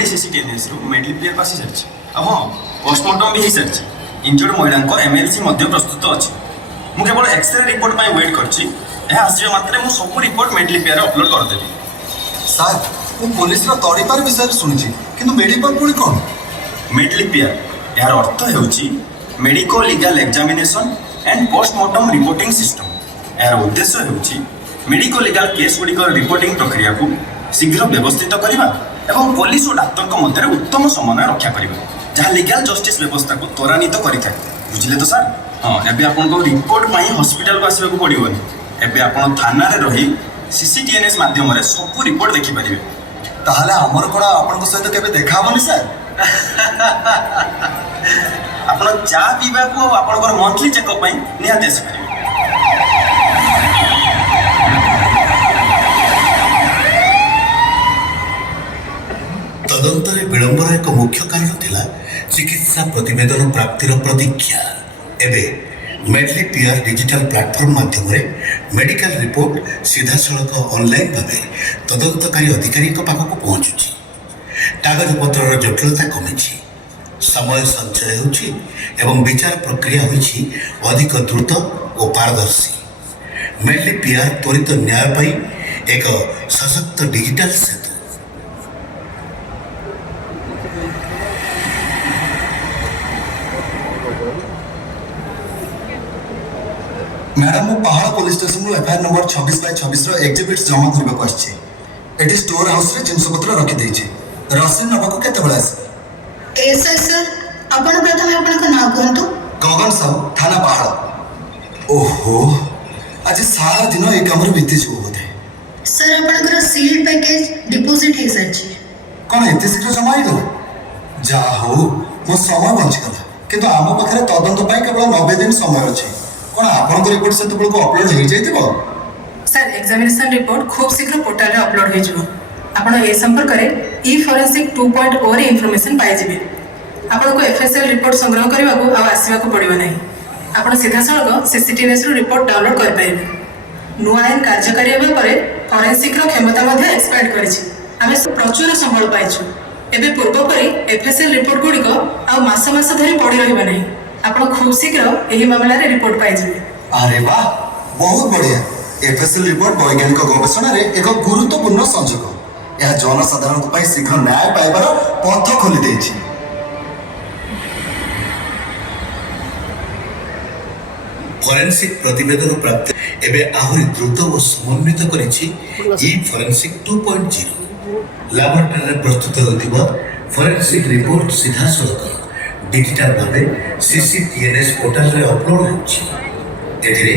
Already CCTNS रु मेडलिपियर आसी सारी हाँ पोस्टमार्टम भी हो सारी इंजर्ड महिला एमएलसी प्रस्तुत अच्छी मु केवल एक्सरे रिपोर्ट पर वेट कर मात्र मुझे सब रिपोर्ट मेडलिपियर अपलोड करदेवी। सर मु पुलिस तड़ीपार विषय शुणी कि मेडिकल पुणी कौन मेडलिपियर यार अर्थ होउची medico legal examination and postmortem reporting system. यार उद्देश्य होउची मेडिको लीगल केस गुड़िकर रिपोर्टिंग प्रक्रिया को शीघ्र व्यवस्थित करने एवं पुलिस और डाक्तर मध्य उत्तम समन्वय रक्षा करने जहाँ लीगल जस्टिस व्यवस्था को त्वरान्वित करें। बुझे तो सर हाँ एवं आपको रिपोर्ट पर हॉस्पिटल को आसवाक पड़ोनी एवं आप थाना रही सीसीटीएनएस माध्यम सब रिपोर्ट देखिपारे। ताहले हमर कोड़ा आपन सहित केबे देखा हबनी सर आपण चा पीवा को आपण मंथली चेकअप निहाती आसपारे। तदंतरे विलंबर एक मुख्य कारण थिला चिकित्सा प्रतिवेदन प्राप्तिर प्रतीक्षा। एबे मेडलिपियर डिजिटल प्लाटफॉर्म माध्यम मेडिकल रिपोर्ट सीधा सड़क ऑनलाइन भाव तदंतकारी अधिकारी पाखक पहुँचुची। कागजपत्र जटिलता कमी समय संचय होची एवं विचार प्रक्रिया होची अधिक द्रुत और पारदर्शी। मेडलिपियर त्वरित न्याय पाई एक सशक्त डिजिटल सेतु। मैडम मु पहाड़ पुलिस स्टेशन रु एफआईआर नंबर 26/26 रो एग्जिबिट्स जमा करबा को आछि। एटी स्टोर हाउस रे जिनस पत्र रखि देइ छै। रसीद नबा को केते बेला आसे एसआई सर आपण प्रथम आपण को नाम कहंतु। गगन साहू थाना पहाड़। ओहो आज सारा दिन ए काम रे बीती छ बोधे। सर आपण को सील्ड पैकेज डिपॉजिट हे सर कोन एते शीघ्र जमा आइ गलो जा हो मो समय बंच गला किंतु आम पाखरे तदंत पाई केवल 90 दिन समय अछि। कोन आपन को रिपोर्ट से तो को अपलोड हो जाइतिबो। सर एग्जामिनेशन रिपोर्ट खूब शीघ्र पोर्टल रे अपलोड हो जिवो। आपण ए संपर्क रे ई फोरेंसिक 2.0 रे इंफॉर्मेशन पाइ जिवे। आपण को एफएसएल रिपोर्ट संग्रह करबा को आ आसीबा को पड़िबो नाही। आपण सीधा सळग सीसीटीएनएस रो रिपोर्ट डाउनलोड कर पाइबे। नुआ आईन कार्यकारी हेबा परे फोरेंसिक रो क्षमता मध्ये एक्सपांड करिछि। आमे प्रचुर संबळ पाइछु। एबे पूर्व परि एफएसएल रिपोर्ट गुडी को आ मास मास धरि पड़ी रहबा नाही। आपण खूब शीघ्र एही मामला रे रिपोर्ट पाइ जिवे। अरे वाह बहुत बढ़िया। एफएसएल रिपोर्ट वैज्ञानिक गवेषणा रे एक गुरुत्वपूर्ण संयोग। यह जनसाधारण को शीघ्र न्याय पाइबार पथ खोली देछि। फोरेंसिक प्रतिवेदन प्राप्ति एबे आहुरी द्रुत और समन्वित करिछि ई फोरेंसिक 2.0 लैबोरेटरी प्रस्तुत होतिबा फोरेंसिक रिपोर्ट सीधा सड़क डिजिटल भावे सीसीटीएनएस पोर्टल रे अपलोड होछि। एथिरे